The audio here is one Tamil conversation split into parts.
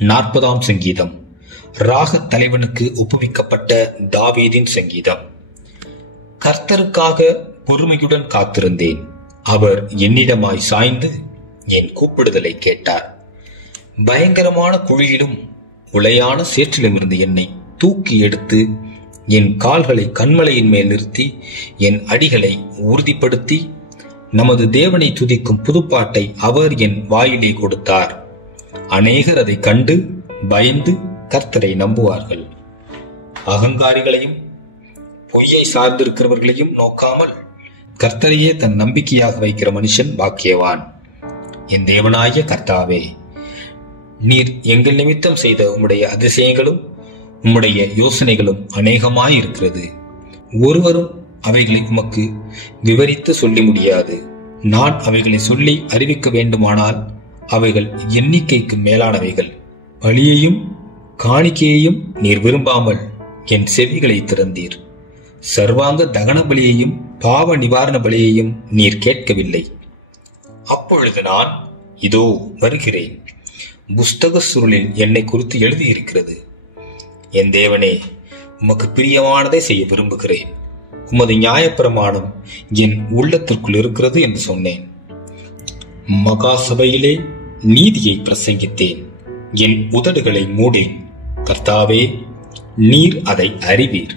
40ஆம் சங்கீதம். ராக தலைவனுக்கு ஒப்புவிக்கப்பட்ட தாவீதின் சங்கீதம். கர்த்தருக்காக பொறுமையுடன் காத்திருந்தேன். அவர் என்னிடமாய் சாய்ந்து என் கூப்பிடுதலை கேட்டார். பயங்கரமான குழியிலும் உளையான சேற்றிலுமிருந்து என்னை தூக்கி எடுத்து என் கால்களை கன்மலையின் மேல் நிறுத்தி என் அடிகளை உறுதிப்படுத்தி நமது தேவனை துதிக்கும் புதுப்பாட்டை அவர் என் வாயிலே கொடுத்தார். அநேகர் அதை கண்டு பயந்து கர்த்தரை நம்புவார்கள். அகங்காரிகளையும் பொய்யை சார்ந்திருக்கிறவர்களையும் நோக்காமல் கர்த்தரையே தன் நம்பிக்கையாக வைக்கிற மனுஷன் பாக்கியவான். என் தேவனாகிய கர்த்தாவே, நீர் எங்கள் நிமித்தம் செய்த உம்முடைய அதிசயங்களும் உம்முடைய யோசனைகளும் அநேகமாயிருக்கிறது. ஒருவரும் அவைகளை உமக்கு விவரித்து சொல்லி முடியாது. நான் அவைகளை சொல்லி அறிவிக்க வேண்டுமானால் அவைகள் எண்ணிக்கைக்கு மேலானவைகள். பலியையும் காணிக்கையையும் நீர் விரும்பாமல் என் செவிகளை திறந்தீர். சர்வாங்க தகன பலியையும் பாவ நிவாரண பலியையும் நீர் கேட்கவில்லை. அப்பொழுது நான், இதோ வருகிறேன், புஸ்தக சுருளில் என்னை குறித்து எழுதியிருக்கிறது. என் தேவனே, உமக்கு பிரியமானதை செய்ய விரும்புகிறேன். உமது நியாயப்பிரமாணம் என் உள்ளத்திற்குள் இருக்கிறது என்று சொன்னேன். மகா சபையிலே நீதியை பிரசங்கித்தேன். என் உதடுகளை மூடேன். கர்த்தாவே, நீர் அதை அறிவீர்.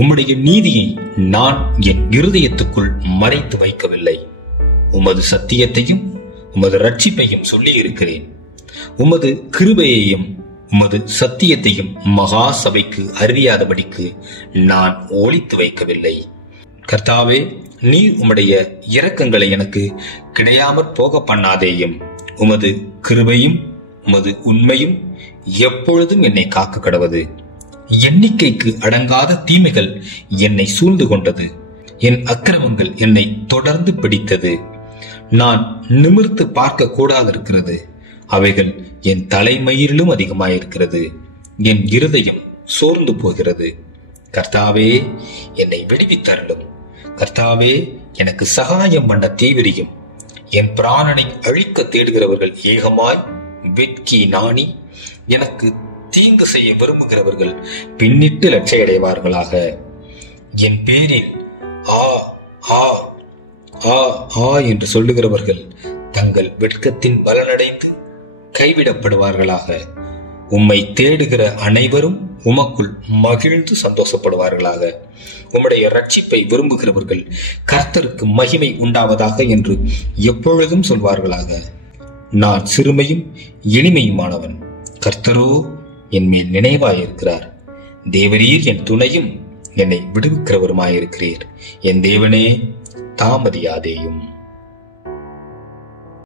உம்முடைய நீதியை நான் என் இருதயத்துக்குள் மறைத்து வைக்கவில்லை. உமது சத்தியத்தையும் உமது ரட்சிப்பையும் சொல்லி இருக்கிறேன். உமது கிருபையையும் உமது சத்தியத்தையும் மகா சபைக்கு அறியாதபடிக்கு நான் ஒளித்து வைக்கவில்லை. கர்த்தாவே, நீர் உம்முடைய இரக்கங்களை எனக்கு கிடையாமற் போக பண்ணாதேயும். உமது கிருபையும் உமது உண்மையும் எப்பொழுதும் என்னை காக்க கடவது. எண்ணிக்கைக்கு அடங்காத தீமைகள் என்னை சூழ்ந்து கொண்டது. என் அக்கிரமங்கள் என்னை தொடர்ந்து பிடித்தது. நான் நிமிர்த்து பார்க்க கூடாதிருக்கிறது. அவைகள் என் தலைமயிரிலும் அதிகமாயிருக்கிறது. என் இருதயம் சோர்ந்து போகிறது. கர்த்தாவே, என்னை விடுவித்தருளும். கர்த்தாவே, எனக்கு சகாயம் பண்ண தீவிரியும். என் பிராணனை அழிக்க தேடுகிறவர்கள் ஏகமாய் வெட்கி நாணி எனக்கு தீங்கு செய்ய விரும்புகிறவர்கள் பின்னிட்டு லட்சையடைவார்களாக. என் பேரில் ஆ ஆ ஆ ஆ என்று சொல்லுகிறவர்கள் தங்கள் வெட்கத்தின் பலனடைந்து கைவிடப்படுவார்களாக. உம்மை தேடுகிற அனைவரும் உமக்குள் மகிழ்ந்து சந்தோஷப்படுவார்களாக. உம்முடைய ரட்சிப்பை விரும்புகிறவர்கள் கர்த்தருக்கு மகிமை உண்டாவதாக என்று எப்பொழுதும் சொல்வார்களாக. நான் சிறுமையும் எளிமையுமானவன். கர்த்தரோ என் மேல் நினைவாயிருக்கிறார். தேவரீர் என் துணையும் என்னை விடுவிக்கிறவருமாயிருக்கிறீர். என் தேவனே, தாமதியாதேயும்.